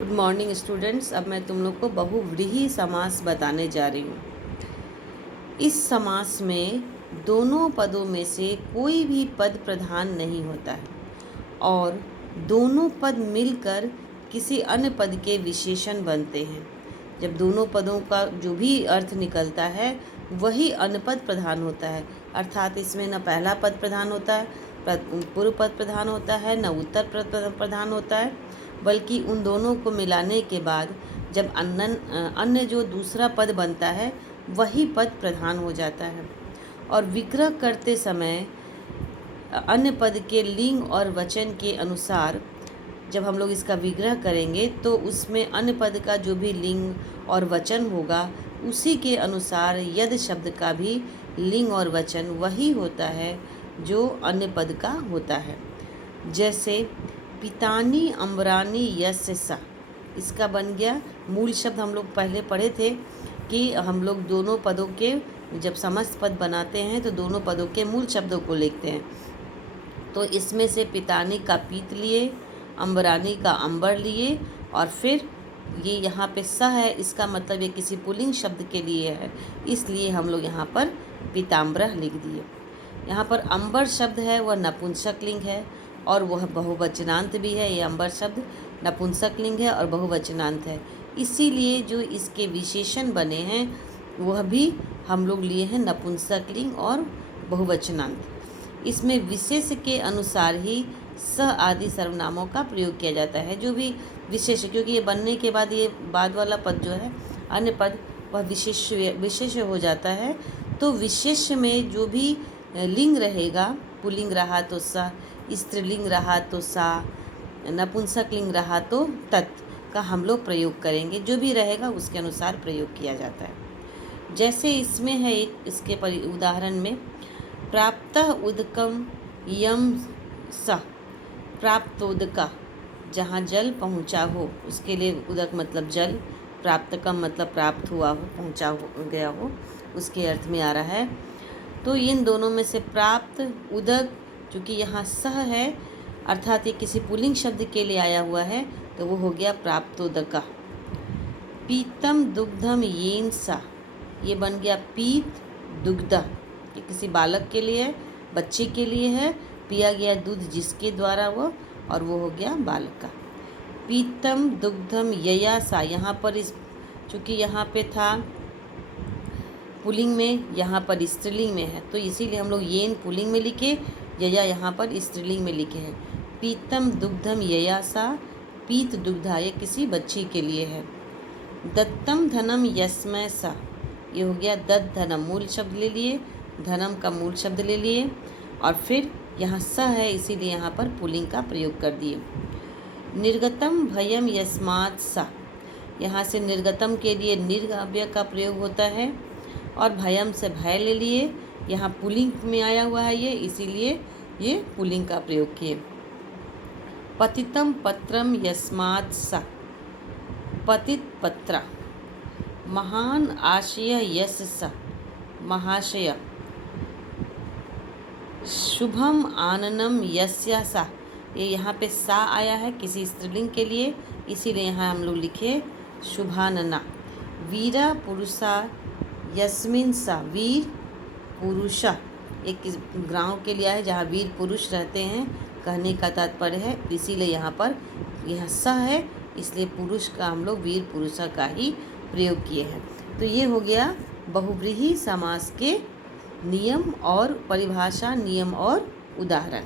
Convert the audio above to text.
Good morning students. अब मैं तुम लोग को बहुव्रीहि समास बताने जा रही हूँ। इस समास में दोनों पदों में से कोई भी पद प्रधान नहीं होता है और दोनों पद मिलकर किसी अन्य पद के विशेषण बनते हैं। जब दोनों पदों का जो भी अर्थ निकलता है वही अन्य पद प्रधान होता है। अर्थात इसमें न पहला पद प्रधान होता है, पूर्व पद प्रधान होता है, न उत्तर पद प्रधान होता है, बल्कि उन दोनों को मिलाने के बाद जब अन्य जो दूसरा पद बनता है वही पद प्रधान हो जाता है। और विग्रह करते समय अन्य पद के लिंग और वचन के अनुसार जब हम लोग इसका विग्रह करेंगे तो उसमें अन्य पद का जो भी लिंग और वचन होगा उसी के अनुसार यद शब्द का भी लिंग और वचन वही होता है जो अन्य पद का होता है। जैसे पितानी अम्बरानी यस्य सा, इसका बन गया मूल शब्द। हम लोग पहले पढ़े थे कि हम लोग दोनों पदों के जब समस्त पद बनाते हैं तो दोनों पदों के मूल शब्दों को लिखते हैं। तो इसमें से पितानी का पीत लिए, अम्बरानी का अंबर लिए और फिर ये यहाँ पे स है, इसका मतलब ये किसी पुल्लिंग शब्द के लिए है, इसलिए हम लोग यहाँ पर पीताम्बरः लिख दिए। यहाँ पर अंबर शब्द है वह नपुंसक लिंग है और वह बहुवचनांत भी है। ये अंबर शब्द नपुंसक लिंग है और बहुवचनांत है, इसीलिए जो इसके विशेषण बने हैं वह भी हम लोग लिए हैं नपुंसक लिंग और बहुवचनांत। इसमें विशेष के अनुसार ही स आदि सर्वनामों का प्रयोग किया जाता है। जो भी विशेष, क्योंकि ये बनने के बाद ये बाद वाला पद जो है अन्य पद वह विशेष हो जाता है। तो विशेष में जो भी लिंग रहेगा, पुल्लिंग रहा तो स, स्त्रीलिंग रहा तो सा, नपुंसक लिंग रहा तो तत् का हम लोग प्रयोग करेंगे। जो भी रहेगा उसके अनुसार प्रयोग किया जाता है। जैसे इसमें है एक, इसके उदाहरण में प्राप्तः उदकम यम स, प्राप्तोदका, जहाँ जल पहुँचा हो उसके लिए उदक मतलब जल, प्राप्तकम मतलब प्राप्त हुआ हो, पहुँचा हो गया हो, उसके अर्थ में आ रहा है। तो इन दोनों में से प्राप्त उदक, चूँकि यहाँ सह है अर्थात ये किसी पुल्लिंग शब्द के लिए आया हुआ है तो वो हो गया प्राप्तोदका। पीतम दुग्धम येन सा, ये बन गया पीत दुग्धा, ये किसी बालक के लिए है, बच्चे के लिए है, पिया गया दूध जिसके द्वारा वो, और वो हो गया बालक का। पीतम दुग्धम यया सा, यहाँ पर इस चूँकि यहाँ पे था पुल्लिंग में, यहाँ पर स्त्रीलिंग में है तो इसीलिए हम लोग येन पुल्लिंग में लिखे, यया यहाँ पर स्त्रीलिंग में लिखे हैं। पीतम दुग्धम यया सा, पीत दुग्धा, ये किसी बच्ची के लिए है। दत्तम धनम यस्मै सा, ये हो गया दत्त धनम, मूल शब्द ले लिए, धनम का मूल शब्द ले लिए और फिर यहाँ स है इसीलिए यहाँ पर पुल्लिंग का प्रयोग कर दिए। निर्गतम भयम यस्मात् सा, यहाँ से निर्गतम के लिए निर्ग अव्यय का प्रयोग होता है और भयम से भय ले लिए, यहाँ पुल्लिंग में आया हुआ है ये, इसीलिए ये पुल्लिंग का प्रयोग किए। पतितम पत्रम यस्मात् सा, पतित पत्रा। महान आशय यस्य सा, महाशय। शुभम आननम यस्या सा, ये यहाँ पे सा आया है किसी स्त्रीलिंग के लिए, इसीलिए यहाँ हम लोग लिखे शुभानना। वीरा पुरुषा यस्मिन सा, वीर पुरुषा, एक गाँव के लिए है जहाँ वीर पुरुष रहते हैं, कहने का तात्पर्य है, इसीलिए यहाँ पर यह स है, इसलिए पुरुष का हम लोग वीर पुरुषा का ही प्रयोग किए हैं। तो ये हो गया बहुव्रीहि समास के नियम और परिभाषा, नियम और उदाहरण।